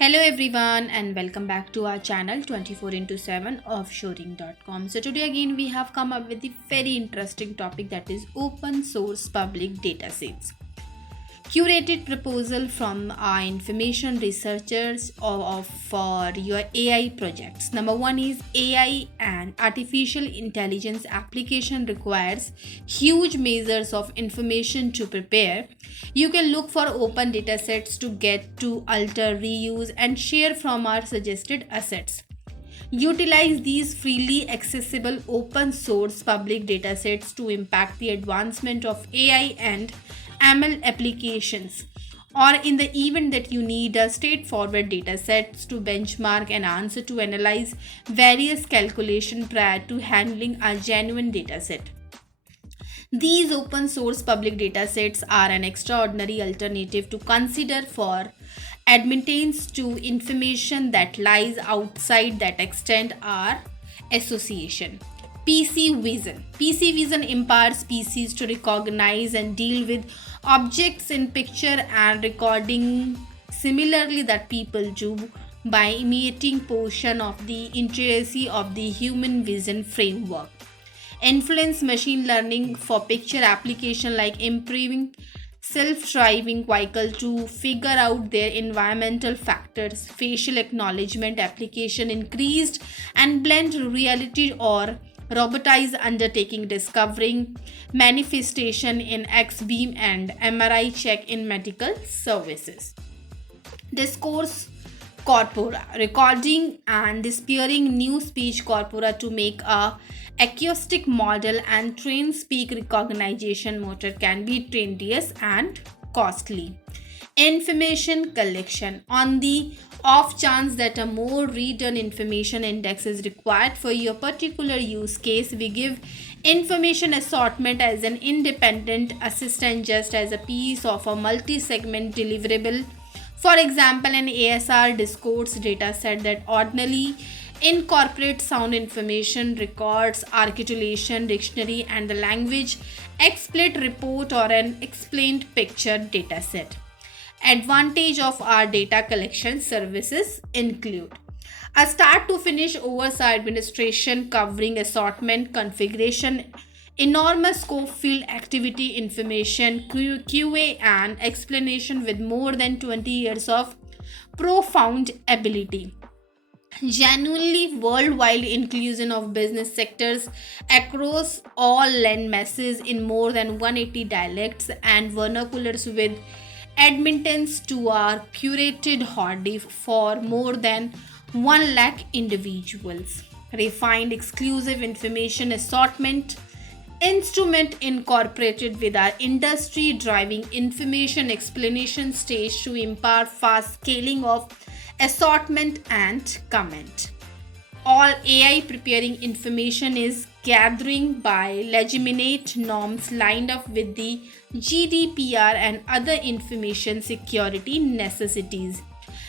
Hello everyone and welcome back to our channel 24 into 7 offshoring.com. So today again we have come up with a very interesting topic, that is open source public datasets. Curated proposal from our information researchers for your AI projects. Number one is AI and artificial intelligence application requires huge measures of information to prepare. You can look for open datasets to get to alter, reuse, and share from our suggested assets. Utilize these freely accessible open source public datasets to impact the advancement of AI and ML applications. Or in the event that you need a straightforward datasets to benchmark and answer to analyze various calculations prior to handling a genuine dataset. These open source public datasets are an extraordinary alternative to consider for admittance to information that lies outside that extent our association. PC Vision. PC Vision empowers PCs to recognize and deal with objects in picture and recording similarly that people do by imitating portion of the intricacy of the human vision framework. Influence machine learning for picture application like improving self-driving vehicle to figure out their environmental factors, facial acknowledgement application increased and blend reality or robotized undertaking discovering manifestation in X-beam and MRI check in medical services. Discourse corpora recording and disappearing new speech corpora to make a acoustic model and train speak recognition motor can be tedious and costly. Information collection. On the off chance that a more redone information index is required for your particular use case, we give information assortment as an independent assistant, just as a piece of a multi-segment deliverable. For example, an ASR discourse dataset that ordinarily incorporates sound information, records, articulation, dictionary, and the language XSplit report or an explained picture dataset. Advantage of our data collection services include a start to finish oversight administration covering assortment, configuration, enormous scope, field activity information, QA, and explanation with more than 20 years of profound ability. Genuinely worldwide inclusion of business sectors across all land masses in more than 180 dialects and vernaculars with admittance to our curated horde for more than 1 lakh individuals. Refined exclusive information assortment instrument incorporated with our industry driving information explanation stage to empower fast scaling of assortment and comment. All AI preparing information is gathering by legitimate norms lined up with the GDPR and other information security necessities.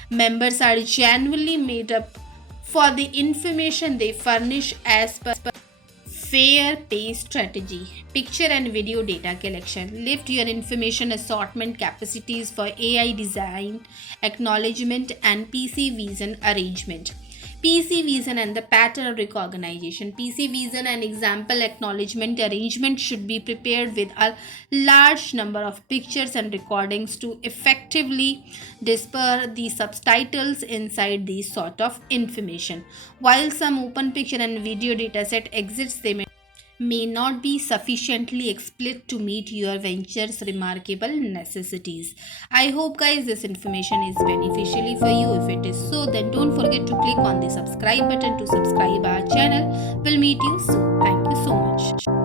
Members are genuinely made up for the information they furnish as per fair pay strategy. Picture and video data collection. Lift your information assortment capacities for AI design, acknowledgement, and PC vision arrangement. PC vision and the pattern recognition. PC vision and example acknowledgement arrangement should be prepared with a large number of pictures and recordings to effectively disperse the subtitles inside these sort of information. While some open picture and video dataset exists, they may not be sufficiently explicit to meet your venture's remarkable necessities. I hope guys this information is beneficially for you. If it is so, then don't forget to click on the subscribe button to subscribe our channel. We'll meet you soon. Thank you so much.